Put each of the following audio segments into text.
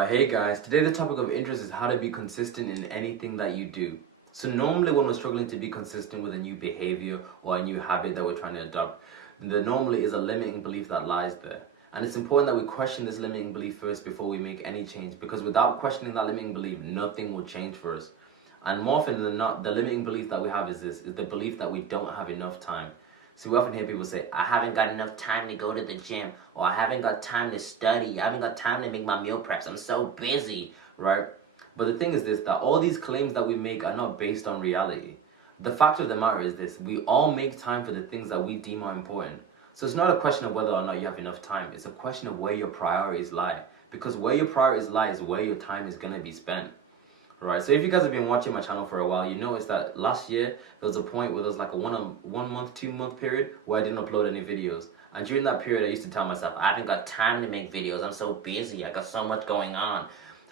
Alright, hey guys, today the topic of interest is how to be consistent in anything that you do. So normally when we're struggling to be consistent with a new behavior or a new habit that we're trying to adopt, there normally is a limiting belief that lies there. And it's important that we question this limiting belief first before we make any change, because without questioning that limiting belief, nothing will change for us. And more often than not, the limiting belief that we have is the belief that we don't have enough time. So we often hear people say, I haven't got enough time to go to the gym, or I haven't got time to study, I haven't got time to make my meal preps, I'm so busy, right? But the thing is this, that all these claims that we make are not based on reality. The fact of the matter is this, we all make time for the things that we deem are important. So it's not a question of whether or not you have enough time, it's a question of where your priorities lie. Because where your priorities lie is where your time is going to be spent. Right, so if you guys have been watching my channel for a while, you noticed that last year there was a point where there was like a 1 month, 2 month period where I didn't upload any videos. And during that period I used to tell myself, I haven't got time to make videos, I'm so busy, I got so much going on.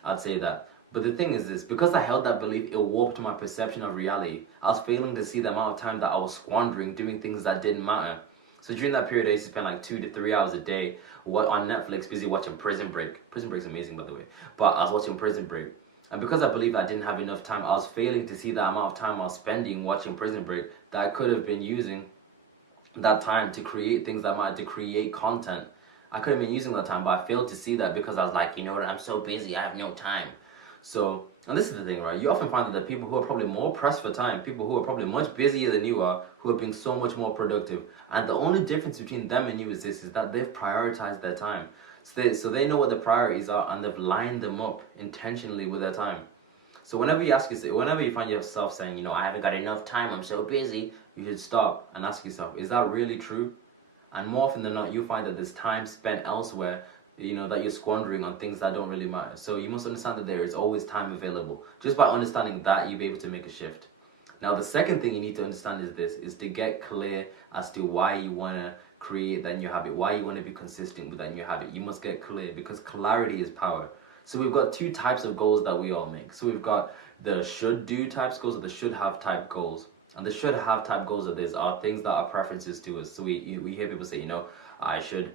I'd say that. But the thing is this, because I held that belief, it warped my perception of reality. I was failing to see the amount of time that I was squandering doing things that didn't matter. So during that period I used to spend like 2 to 3 hours a day on Netflix busy watching Prison Break. Prison Break's amazing by the way. But I was watching Prison Break. And because I believed I didn't have enough time, I was failing to see the amount of time I was spending watching Prison Break that I could have been using that time to create things that might to create content. I could have been using that time, but I failed to see that because I was like, you know what, I'm so busy, I have no time. So, and this is the thing, right? You often find that the people who are probably more pressed for time, people who are probably much busier than you are, who are being so much more productive. And the only difference between them and you is this, is that they've prioritized their time. So they know what the priorities are and they've lined them up intentionally with their time. So whenever you find yourself saying, you know, I haven't got enough time, I'm so busy, you should stop and ask yourself, is that really true? And more often than not, you find that there's time spent elsewhere, you know, that you're squandering on things that don't really matter. So you must understand that there is always time available. Just by understanding that, you'll be able to make a shift. Now, the second thing you need to understand is this, is to get clear as to why you want to create that new habit, why you want to be consistent with that new habit. You must get clear, because clarity is power. So we've got two types of goals that we all make. So we've got the should do types goals or the should have type goals. And the should have type goals are things that are preferences to us. So we hear people say, you know, I should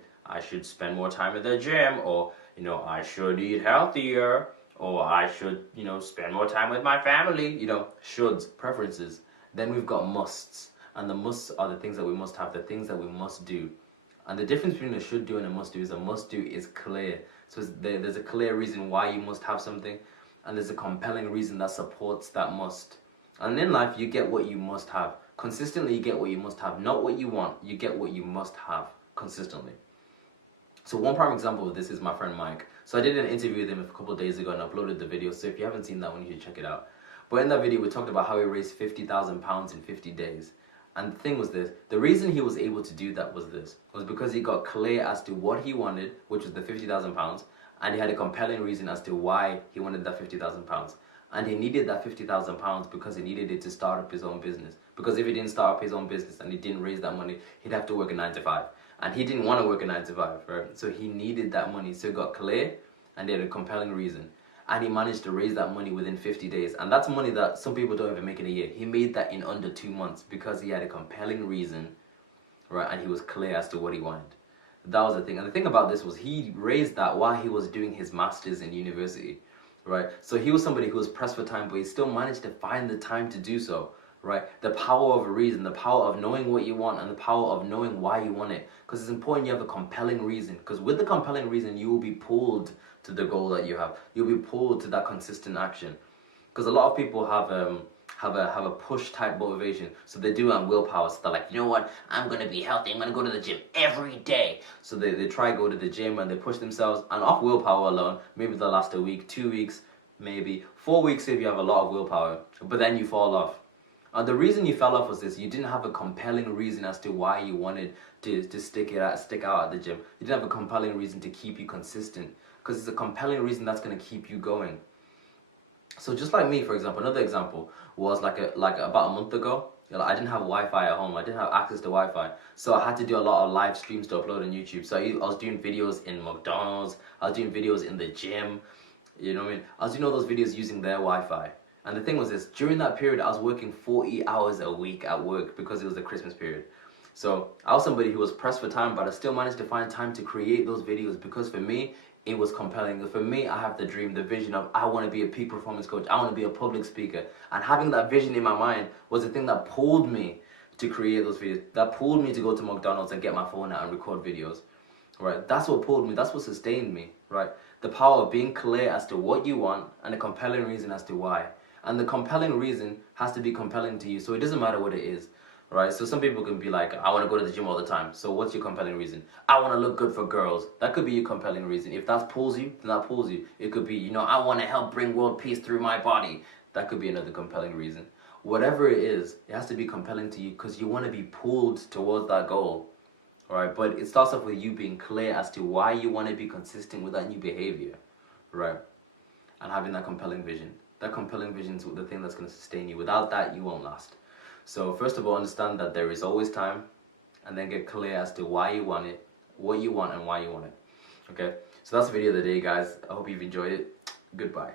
spend more time at the gym, or, you know, I should eat healthier, or I should, you know, spend more time with my family, you know, shoulds, preferences. Then we've got musts. And the musts are the things that we must have, the things that we must do. And the difference between a should do and a must do is a must do is clear. So there's a clear reason why you must have something, and there's a compelling reason that supports that must. And in life, you get what you must have. Consistently, you get what you must have. Not what you want, you get what you must have consistently. So one prime example of this is my friend Mike. So I did an interview with him a couple of days ago and uploaded the video. So if you haven't seen that one, you should check it out. But in that video, we talked about how he raised £50,000 in 50 days. And the thing was this, the reason he was able to do that was because he got clear as to what he wanted, which was the £50,000, and he had a compelling reason as to why he wanted that £50,000. And he needed that £50,000 because he needed it to start up his own business. Because if he didn't start up his own business and he didn't raise that money, he'd have to work a 9 to 5. And he didn't want to work a 9 to 5, right? So he needed that money. So he got clear and he had a compelling reason. And he managed to raise that money within 50 days. And that's money that some people don't even make in a year. He made that in under 2 months because he had a compelling reason, right? And he was clear as to what he wanted. That was the thing. And the thing about this was he raised that while he was doing his master's in university, right? So he was somebody who was pressed for time, but he still managed to find the time to do so, right? The power of a reason, the power of knowing what you want, and the power of knowing why you want it. Because it's important you have a compelling reason. Because with the compelling reason, you will be pulled to the goal that you have. You'll be pulled to that consistent action. Because a lot of people have a push type motivation, so they do it on willpower. So they're like, you know what, I'm gonna be healthy, I'm gonna go to the gym every day. So they try to go to the gym and they push themselves, and off willpower alone, maybe they'll last a week, 2 weeks, maybe 4 weeks if you have a lot of willpower, but then you fall off. And the reason you fell off was this, you didn't have a compelling reason as to why you wanted to stick out at the gym. You didn't have a compelling reason to keep you consistent, because it's a compelling reason that's going to keep you going. So just like me, for example, another example was like about a month ago, you know, I didn't have Wi-Fi at home. I didn't have access to Wi-Fi. So I had to do a lot of live streams to upload on YouTube. So I was doing videos in McDonald's, I was doing videos in the gym, you know what I mean? I was doing all those videos using their Wi-Fi. And the thing was this, during that period I was working 40 hours a week at work because it was the Christmas period. So I was somebody who was pressed for time, but I still managed to find time to create those videos because for me, it was compelling. For me, I have the dream, the vision of I want to be a peak performance coach. I want to be a public speaker. And having that vision in my mind was the thing that pulled me to create those videos. That pulled me to go to McDonald's and get my phone out and record videos. Right? That's what pulled me. That's what sustained me. Right? The power of being clear as to what you want and a compelling reason as to why. And the compelling reason has to be compelling to you. So it doesn't matter what it is. Right? So some people can be like, I want to go to the gym all the time. So what's your compelling reason? I want to look good for girls. That could be your compelling reason. If that pulls you, then that pulls you. It could be, you know, I want to help bring world peace through my body. That could be another compelling reason. Whatever it is, it has to be compelling to you because you want to be pulled towards that goal. Right? But it starts off with you being clear as to why you want to be consistent with that new behavior. Right? And having that compelling vision. That compelling vision is the thing that's going to sustain you. Without that, you won't last. So first of all, understand that there is always time, and then get clear as to why you want it, what you want, and why you want it. Okay? So that's the video of the day, guys. I hope you've enjoyed it. Goodbye.